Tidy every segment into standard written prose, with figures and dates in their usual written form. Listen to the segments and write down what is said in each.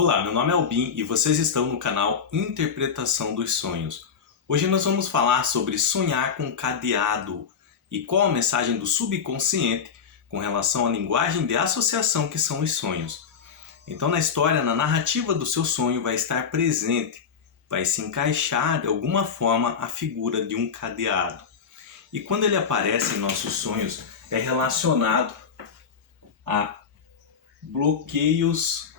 Olá, meu nome é Albin e vocês estão no canal Interpretação dos Sonhos. Hoje nós vamos falar sobre sonhar com cadeado e qual a mensagem do subconsciente com relação à linguagem de associação que são os sonhos. Então na história, na narrativa do seu sonho vai estar presente, vai se encaixar de alguma forma a figura de um cadeado. E quando ele aparece em nossos sonhos é relacionado a bloqueios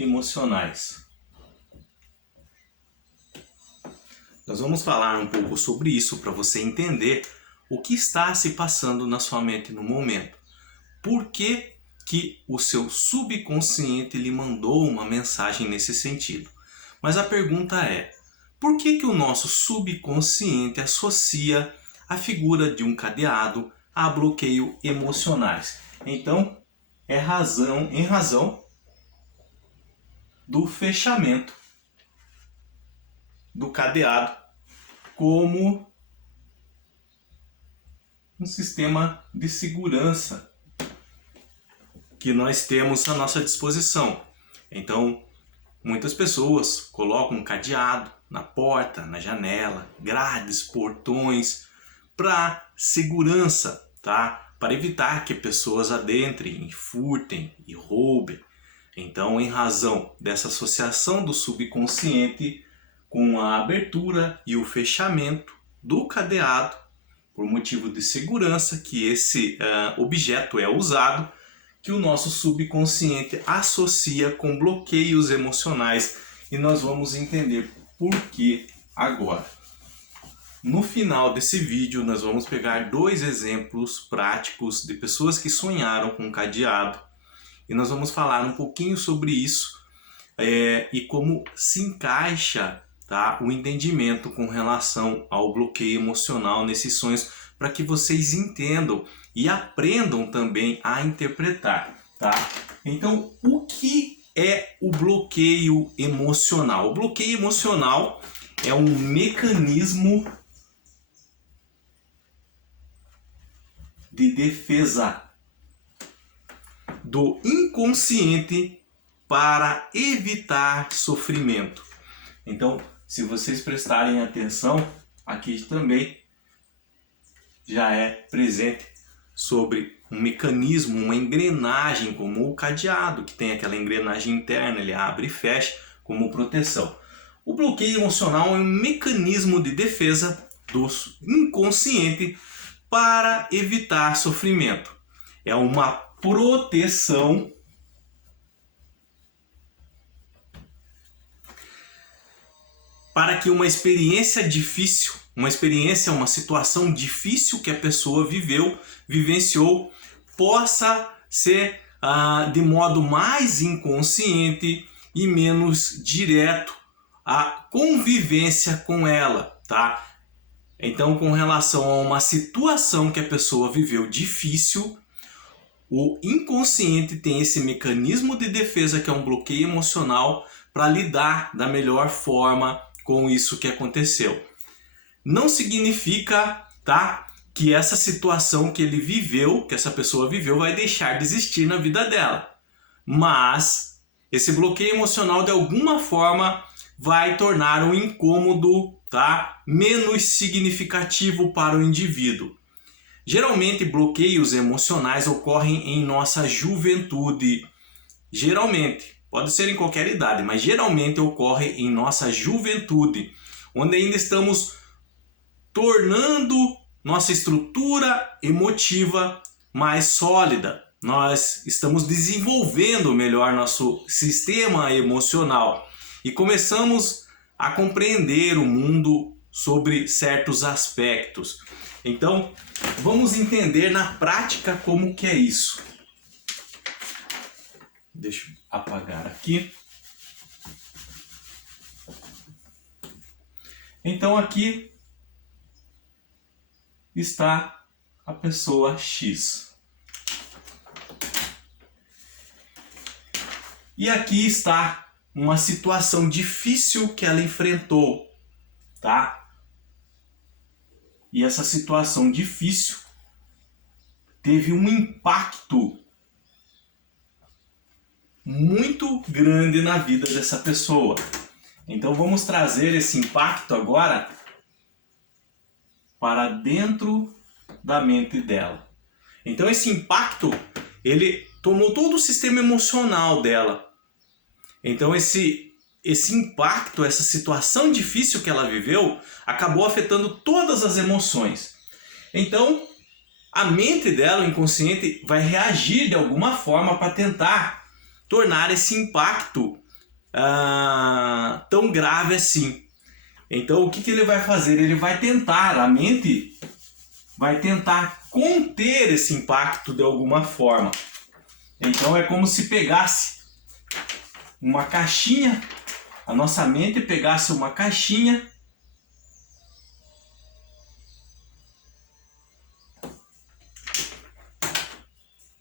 emocionais. Nós vamos falar um pouco sobre isso para você entender o que está se passando na sua mente no momento. Por que que o seu subconsciente lhe mandou uma mensagem nesse sentido? Mas a pergunta é, por que que o nosso subconsciente associa a figura de um cadeado a bloqueio emocionais? Então, em razão do fechamento do cadeado como um sistema de segurança que nós temos à nossa disposição. Então, muitas pessoas colocam um cadeado na porta, na janela, grades, portões, para segurança, tá? Para evitar que pessoas adentrem, furtem e roubem. Então, em razão dessa associação do subconsciente com a abertura e o fechamento do cadeado, por motivo de segurança que esse objeto é usado, que o nosso subconsciente associa com bloqueios emocionais, e nós vamos entender por que agora. No final desse vídeo, nós vamos pegar dois exemplos práticos de pessoas que sonharam com cadeado, e nós vamos falar um pouquinho sobre isso e como se encaixa, tá, o entendimento com relação ao bloqueio emocional nesses sonhos, para que vocês entendam e aprendam também a interpretar, tá? Então, o que é o bloqueio emocional? O bloqueio emocional é um mecanismo de defesa do inconsciente para evitar sofrimento. Então, se vocês prestarem atenção, aqui também já é presente sobre um mecanismo, uma engrenagem, como o cadeado, que tem aquela engrenagem interna, ele abre e fecha como proteção. O bloqueio emocional é um mecanismo de defesa do inconsciente para evitar sofrimento. É uma proteção para que uma experiência difícil, uma situação difícil que a pessoa vivenciou, possa ser de modo mais inconsciente e menos direto a convivência com ela, tá? Então, com relação a uma situação que a pessoa viveu difícil, o inconsciente tem esse mecanismo de defesa que é um bloqueio emocional para lidar da melhor forma com isso que aconteceu. Não significa, tá, que essa situação que ele viveu, que essa pessoa viveu, vai deixar de existir na vida dela. Mas esse bloqueio emocional de alguma forma vai tornar o incômodo, tá, menos significativo para o indivíduo. Geralmente bloqueios emocionais ocorrem em nossa juventude. Geralmente, pode ser em qualquer idade, mas geralmente ocorre em nossa juventude, onde ainda estamos tornando nossa estrutura emotiva mais sólida. Nós estamos desenvolvendo melhor nosso sistema emocional e começamos a compreender o mundo sobre certos aspectos. Então, vamos entender na prática como que é isso. Deixa eu apagar aqui. Então aqui está a pessoa X. E aqui está uma situação difícil que ela enfrentou, tá? E essa situação difícil teve um impacto muito grande na vida dessa pessoa. Então vamos trazer esse impacto agora para dentro da mente dela. Então esse impacto, ele tomou todo o sistema emocional dela. Então esse impacto, essa situação difícil que ela viveu, acabou afetando todas as emoções. Então a mente dela, o inconsciente, vai reagir de alguma forma para tentar tornar esse impacto tão grave assim. Então o que ele vai fazer? Ele vai tentar, a mente vai tentar conter esse impacto de alguma forma. Então é como se pegasse uma caixinha, a nossa mente pegasse uma caixinha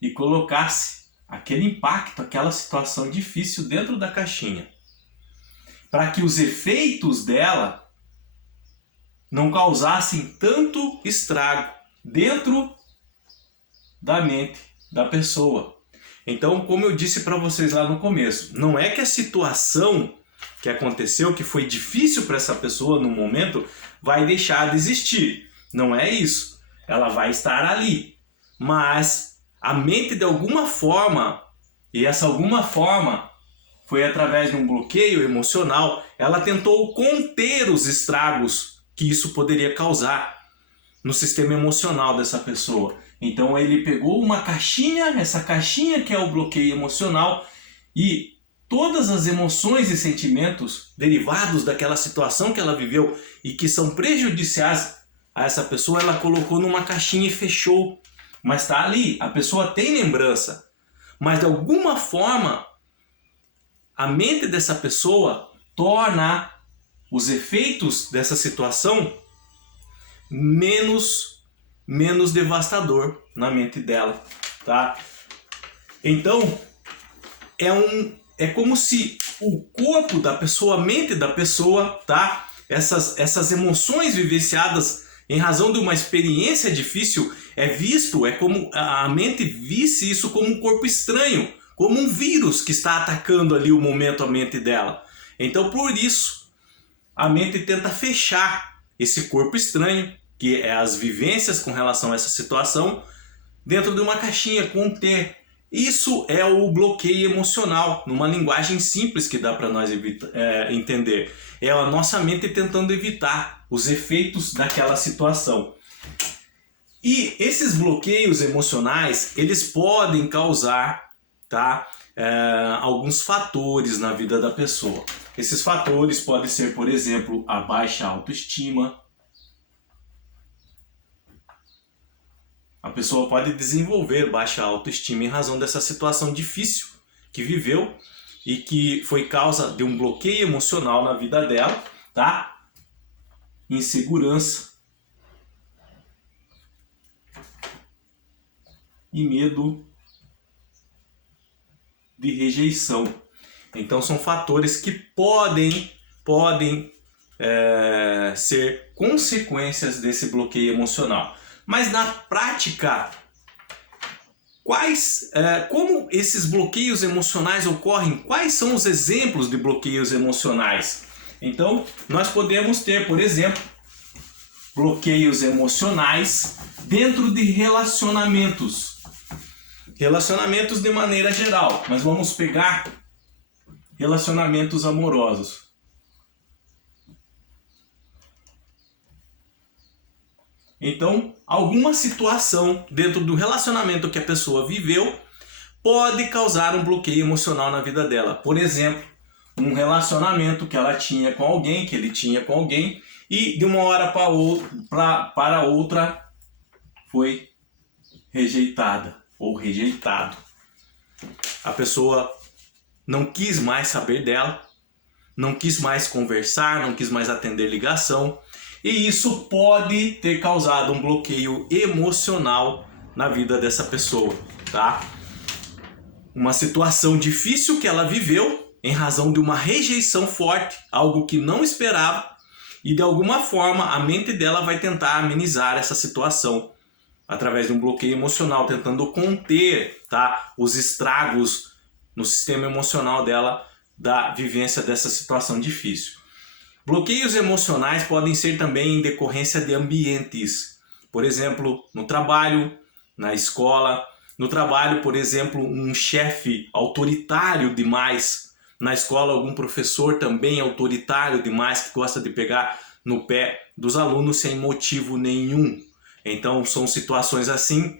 e colocasse aquele impacto, aquela situação difícil dentro da caixinha, para que os efeitos dela não causassem tanto estrago dentro da mente da pessoa. Então, como eu disse para vocês lá no começo, não é que a situação que aconteceu, que foi difícil para essa pessoa no momento, vai deixar de existir. Não é isso. Ela vai estar ali. Mas a mente, de alguma forma, e essa alguma forma foi através de um bloqueio emocional, ela tentou conter os estragos que isso poderia causar no sistema emocional dessa pessoa. Então ele pegou uma caixinha, essa caixinha que é o bloqueio emocional, e todas as emoções e sentimentos derivados daquela situação que ela viveu e que são prejudiciais a essa pessoa, ela colocou numa caixinha e fechou. Mas está ali, a pessoa tem lembrança, mas de alguma forma a mente dessa pessoa torna os efeitos dessa situação menos devastador na mente dela, tá? Então é como se o corpo da pessoa, a mente da pessoa, tá? Essas emoções vivenciadas em razão de uma experiência difícil é como a mente visse isso como um corpo estranho, como um vírus que está atacando ali o momento a mente dela. Então por isso a mente tenta fechar esse corpo estranho, que é as vivências com relação a essa situação, dentro de uma caixinha, conter. Isso é o bloqueio emocional, numa linguagem simples que dá para nós entender. É a nossa mente tentando evitar os efeitos daquela situação. E esses bloqueios emocionais, eles podem causar, tá, alguns fatores na vida da pessoa. Esses fatores podem ser, por exemplo, a baixa autoestima. A pessoa pode desenvolver baixa autoestima em razão dessa situação difícil que viveu e que foi causa de um bloqueio emocional na vida dela, tá? Insegurança e medo de rejeição. Então são fatores que podem ser consequências desse bloqueio emocional. Mas na prática, como esses bloqueios emocionais ocorrem? Quais são os exemplos de bloqueios emocionais? Então, nós podemos ter, por exemplo, bloqueios emocionais dentro de relacionamentos. Relacionamentos de maneira geral, mas vamos pegar relacionamentos amorosos. Então, alguma situação dentro do relacionamento que a pessoa viveu pode causar um bloqueio emocional na vida dela. Por exemplo, um relacionamento que ela tinha com alguém, que ele tinha com alguém, e de uma hora para outra foi rejeitada ou rejeitado. A pessoa não quis mais saber dela, não quis mais conversar, não quis mais atender ligação. E isso pode ter causado um bloqueio emocional na vida dessa pessoa, tá? Uma situação difícil que ela viveu em razão de uma rejeição forte, algo que não esperava, e de alguma forma a mente dela vai tentar amenizar essa situação através de um bloqueio emocional, tentando conter, tá, os estragos no sistema emocional dela da vivência dessa situação difícil. Bloqueios emocionais podem ser também em decorrência de ambientes. Por exemplo, no trabalho, na escola. No trabalho, por exemplo, um chefe autoritário demais. Na escola, algum professor também autoritário demais que gosta de pegar no pé dos alunos sem motivo nenhum. Então, são situações assim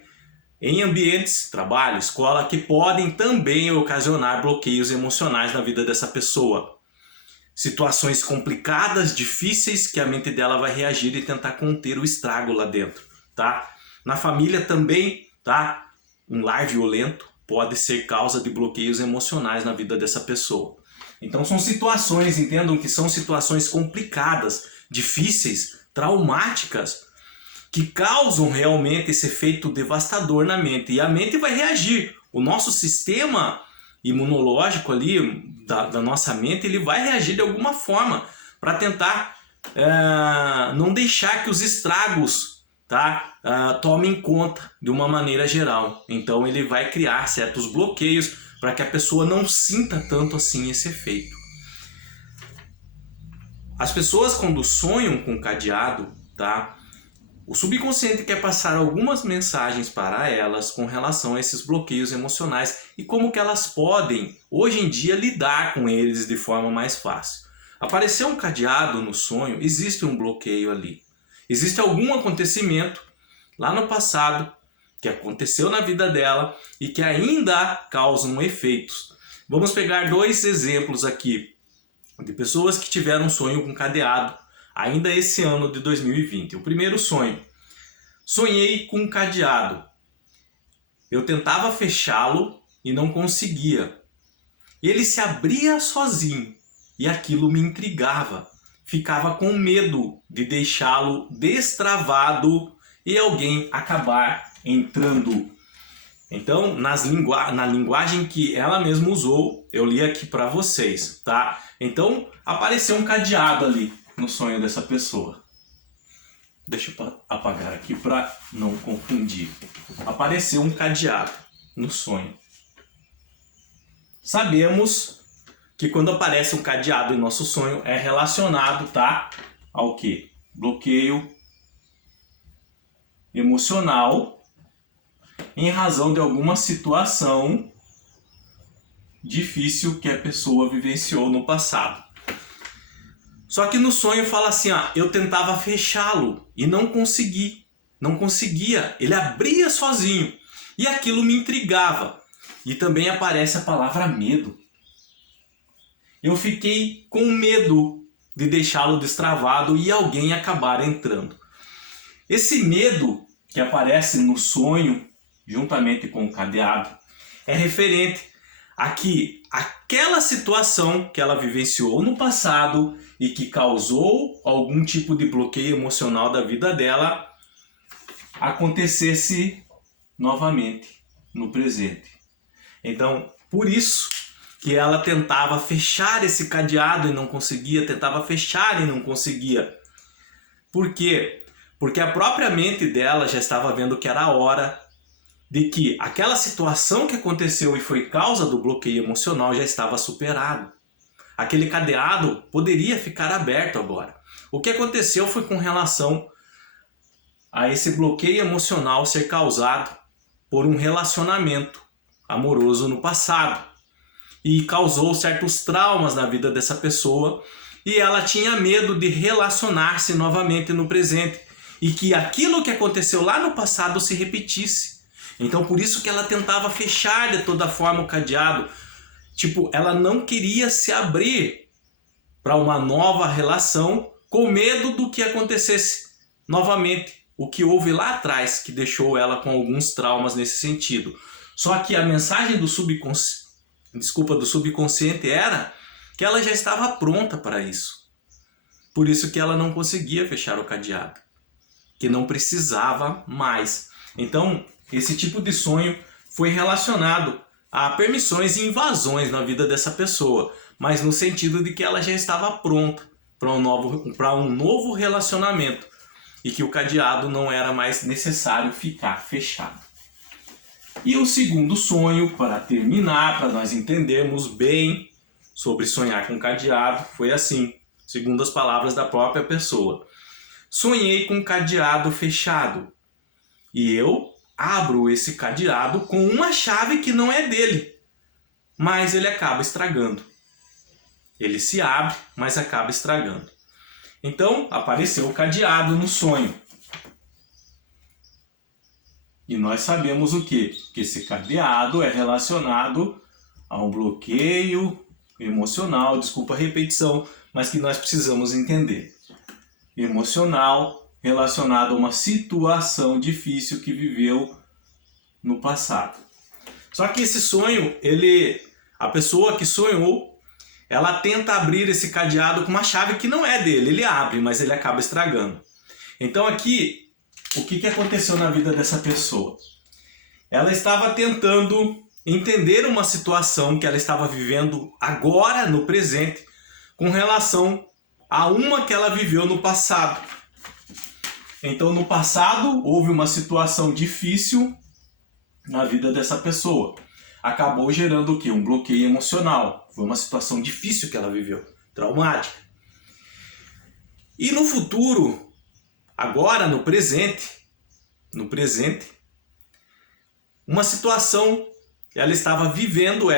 em ambientes, trabalho, escola, que podem também ocasionar bloqueios emocionais na vida dessa pessoa. Situações complicadas, difíceis, que a mente dela vai reagir e tentar conter o estrago lá dentro, tá? Na família também, tá? Um lar violento pode ser causa de bloqueios emocionais na vida dessa pessoa. Então são situações, entendam que são situações complicadas, difíceis, traumáticas, que causam realmente esse efeito devastador na mente. E a mente vai reagir. O nosso sistema imunológico ali, da nossa mente, ele vai reagir de alguma forma para tentar não deixar que os estragos, tá, tomem conta de uma maneira geral. Então ele vai criar certos bloqueios para que a pessoa não sinta tanto assim esse efeito. As pessoas, quando sonham com cadeado, tá, o subconsciente quer passar algumas mensagens para elas com relação a esses bloqueios emocionais e como que elas podem, hoje em dia, lidar com eles de forma mais fácil. Apareceu um cadeado no sonho, existe um bloqueio ali. Existe algum acontecimento lá no passado que aconteceu na vida dela e que ainda causam efeitos. Vamos pegar 2 exemplos aqui de pessoas que tiveram um sonho com cadeado ainda esse ano de 2020. O primeiro sonho. Sonhei com um cadeado. Eu tentava fechá-lo e não conseguia. Ele se abria sozinho e aquilo me intrigava. Ficava com medo de deixá-lo destravado e alguém acabar entrando. Então, na linguagem que ela mesma usou, eu li aqui para vocês, tá? Então, apareceu um cadeado ali no sonho dessa pessoa. Deixa eu apagar aqui para não confundir. Apareceu um cadeado no sonho. Sabemos que quando aparece um cadeado em nosso sonho é relacionado, tá, ao quê? Bloqueio emocional em razão de alguma situação difícil que a pessoa vivenciou no passado. Só que no sonho fala assim, eu tentava fechá-lo e não conseguia, ele abria sozinho e aquilo me intrigava. E também aparece a palavra medo. Eu fiquei com medo de deixá-lo destravado e alguém acabar entrando. Esse medo que aparece no sonho, juntamente com o cadeado, é referente a que aquela situação que ela vivenciou no passado e que causou algum tipo de bloqueio emocional da vida dela acontecesse novamente no presente. Então, por isso que ela tentava fechar esse cadeado e não conseguia, tentava fechar e não conseguia. Por quê? Porque a própria mente dela já estava vendo que era a hora de que aquela situação que aconteceu e foi causa do bloqueio emocional já estava superado. Aquele cadeado poderia ficar aberto agora. O que aconteceu foi com relação a esse bloqueio emocional ser causado por um relacionamento amoroso no passado. E causou certos traumas na vida dessa pessoa e ela tinha medo de relacionar-se novamente no presente e que aquilo que aconteceu lá no passado se repetisse. Então por isso que ela tentava fechar de toda forma o cadeado. Tipo, ela não queria se abrir para uma nova relação com medo do que acontecesse novamente. O que houve lá atrás que deixou ela com alguns traumas nesse sentido. Só que a mensagem do subconsciente era que ela já estava pronta para isso. Por isso que ela não conseguia fechar o cadeado. Que não precisava mais. Então, esse tipo de sonho foi relacionado a permissões e invasões na vida dessa pessoa, mas no sentido de que ela já estava pronta para um novo relacionamento e que o cadeado não era mais necessário ficar fechado. E o segundo sonho, para terminar, para nós entendermos bem sobre sonhar com cadeado, foi assim, segundo as palavras da própria pessoa. Sonhei com um cadeado fechado e eu abro esse cadeado com uma chave que não é dele, mas ele acaba estragando. Ele se abre, mas acaba estragando. Então apareceu o cadeado no sonho. E nós sabemos o quê? Que esse cadeado é relacionado a um bloqueio emocional, desculpa a repetição, mas que nós precisamos entender. Emocional relacionado a uma situação difícil que viveu no passado. Só que esse sonho, a pessoa que sonhou, ela tenta abrir esse cadeado com uma chave que não é dele. Ele abre, mas ele acaba estragando. Então aqui, o que aconteceu na vida dessa pessoa? Ela estava tentando entender uma situação que ela estava vivendo agora, no presente, com relação a uma que ela viveu no passado. Então, no passado, houve uma situação difícil na vida dessa pessoa. Acabou gerando o quê? Um bloqueio emocional. Foi uma situação difícil que ela viveu, traumática. E no futuro, agora, no presente, uma situação que ela estava vivendo,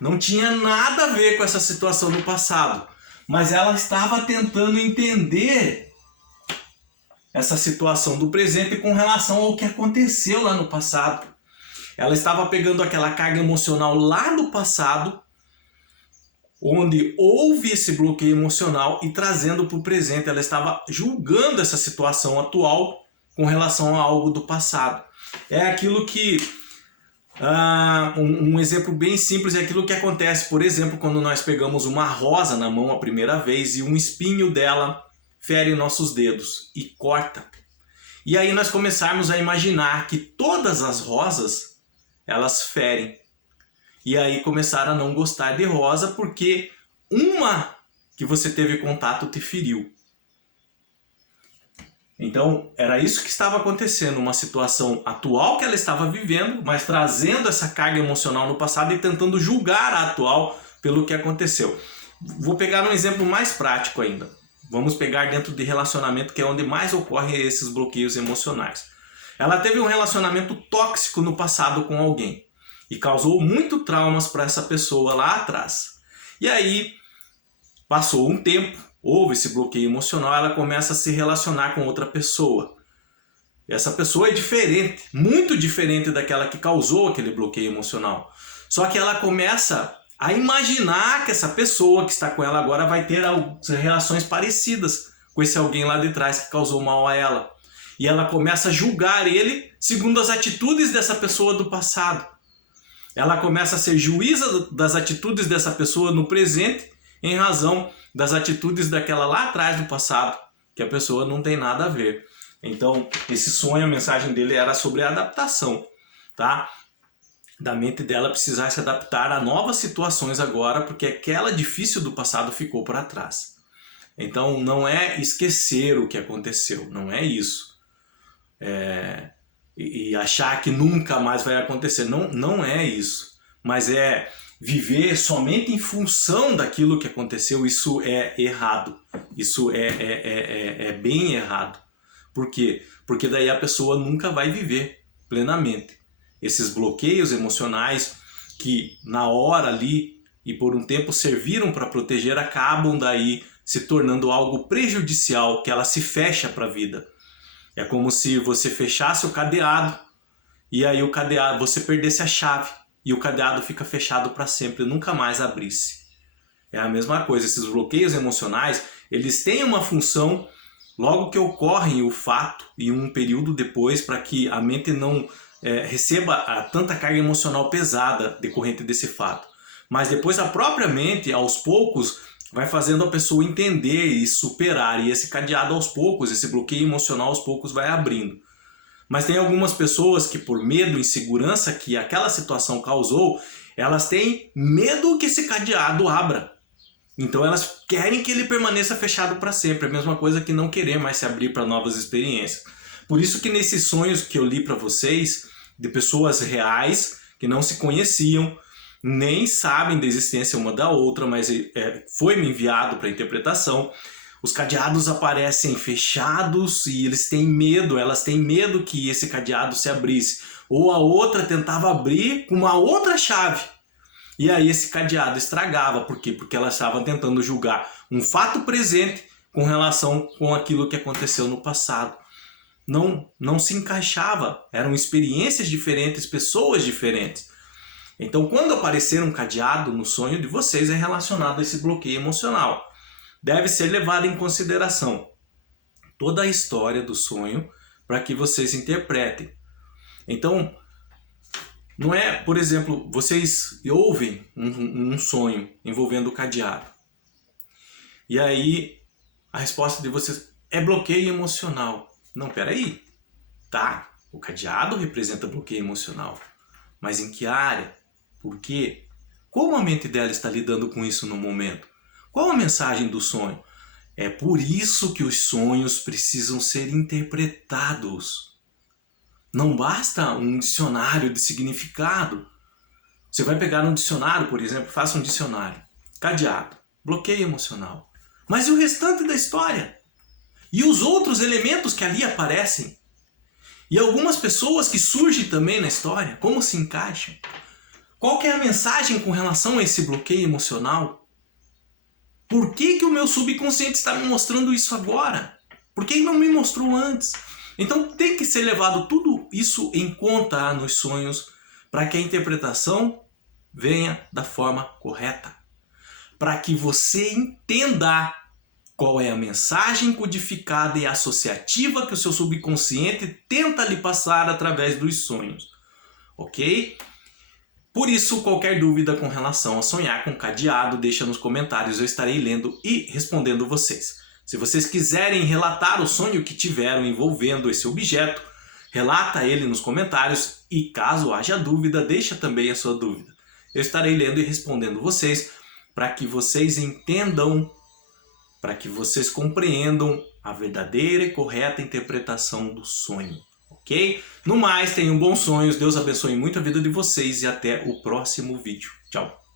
não tinha nada a ver com essa situação no passado, mas ela estava tentando entender essa situação do presente com relação ao que aconteceu lá no passado. Ela estava pegando aquela carga emocional lá do passado, onde houve esse bloqueio emocional, e trazendo para o presente. Ela estava julgando essa situação atual com relação a algo do passado. É aquilo que... um exemplo bem simples é aquilo que acontece, por exemplo, quando nós pegamos uma rosa na mão a primeira vez e um espinho dela fere nossos dedos e corta. E aí nós começarmos a imaginar que todas as rosas, elas ferem. E aí começaram a não gostar de rosa porque uma que você teve contato te feriu. Então, era isso que estava acontecendo, uma situação atual que ela estava vivendo, mas trazendo essa carga emocional no passado e tentando julgar a atual pelo que aconteceu. Vou pegar um exemplo mais prático ainda. Vamos pegar dentro de relacionamento, que é onde mais ocorrem esses bloqueios emocionais. Ela teve um relacionamento tóxico no passado com alguém e causou muito traumas para essa pessoa lá atrás. E aí, passou um tempo, houve esse bloqueio emocional, ela começa a se relacionar com outra pessoa. Essa pessoa é diferente, muito diferente daquela que causou aquele bloqueio emocional. Só que ela começa a imaginar que essa pessoa que está com ela agora vai ter relações parecidas com esse alguém lá de trás que causou mal a ela. E ela começa a julgar ele segundo as atitudes dessa pessoa do passado. Ela começa a ser juíza das atitudes dessa pessoa no presente em razão das atitudes daquela lá atrás do passado, que a pessoa não tem nada a ver. Então, esse sonho, a mensagem dele era sobre a adaptação, tá? Da mente dela precisar se adaptar a novas situações agora, porque aquela difícil do passado ficou para trás. Então, não é esquecer o que aconteceu, não é isso. E achar que nunca mais vai acontecer, não é isso. Mas é viver somente em função daquilo que aconteceu. Isso é errado, isso é bem errado. Por quê? Porque daí a pessoa nunca vai viver plenamente. Esses bloqueios emocionais que na hora ali e por um tempo serviram para proteger, acabam daí se tornando algo prejudicial, que ela se fecha para a vida. É como se você fechasse o cadeado e aí o cadeado, você perdesse a chave e o cadeado fica fechado para sempre, nunca mais abrisse. É a mesma coisa, esses bloqueios emocionais, eles têm uma função logo que ocorre o fato e um período depois, para que a mente não receba tanta carga emocional pesada decorrente desse fato. Mas depois a própria mente, aos poucos, vai fazendo a pessoa entender e superar, e esse cadeado aos poucos, esse bloqueio emocional aos poucos vai abrindo. Mas tem algumas pessoas que, por medo e insegurança que aquela situação causou, elas têm medo que esse cadeado abra. Então elas querem que ele permaneça fechado para sempre. É a mesma coisa que não querer mais se abrir para novas experiências. Por isso que nesses sonhos que eu li para vocês, de pessoas reais que não se conheciam, nem sabem da existência uma da outra, mas foi me enviado para interpretação. Os cadeados aparecem fechados e elas têm medo que esse cadeado se abrisse. Ou a outra tentava abrir com uma outra chave. E aí esse cadeado estragava. Por quê? Porque elas estavam tentando julgar um fato presente com relação com aquilo que aconteceu no passado. Não se encaixava. Eram experiências diferentes, pessoas diferentes. Então, quando aparecer um cadeado no sonho de vocês, é relacionado a esse bloqueio emocional. Deve ser levado em consideração toda a história do sonho para que vocês interpretem. Então, não é, por exemplo, vocês ouvem um sonho envolvendo o cadeado. E aí, a resposta de vocês é bloqueio emocional. Não, peraí. Tá, o cadeado representa bloqueio emocional. Mas em que área? Por quê? Como a mente dela está lidando com isso no momento? Qual a mensagem do sonho? É por isso que os sonhos precisam ser interpretados. Não basta um dicionário de significado. Você vai pegar um dicionário, por exemplo, faça um dicionário. Cadeado, bloqueio emocional. Mas e o restante da história? E os outros elementos que ali aparecem? E algumas pessoas que surgem também na história, como se encaixam? Qual que é a mensagem com relação a esse bloqueio emocional? Por que o meu subconsciente está me mostrando isso agora? Por que não me mostrou antes? Então tem que ser levado tudo isso em conta nos sonhos para que a interpretação venha da forma correta. Para que você entenda qual é a mensagem codificada e associativa que o seu subconsciente tenta lhe passar através dos sonhos. Ok? Por isso, qualquer dúvida com relação a sonhar com cadeado, deixa nos comentários, eu estarei lendo e respondendo vocês. Se vocês quiserem relatar o sonho que tiveram envolvendo esse objeto, relata ele nos comentários e caso haja dúvida, deixa também a sua dúvida. Eu estarei lendo e respondendo vocês para que vocês entendam, para que vocês compreendam a verdadeira e correta interpretação do sonho. Ok? No mais, tenham bons sonhos, Deus abençoe muito a vida de vocês e até o próximo vídeo. Tchau!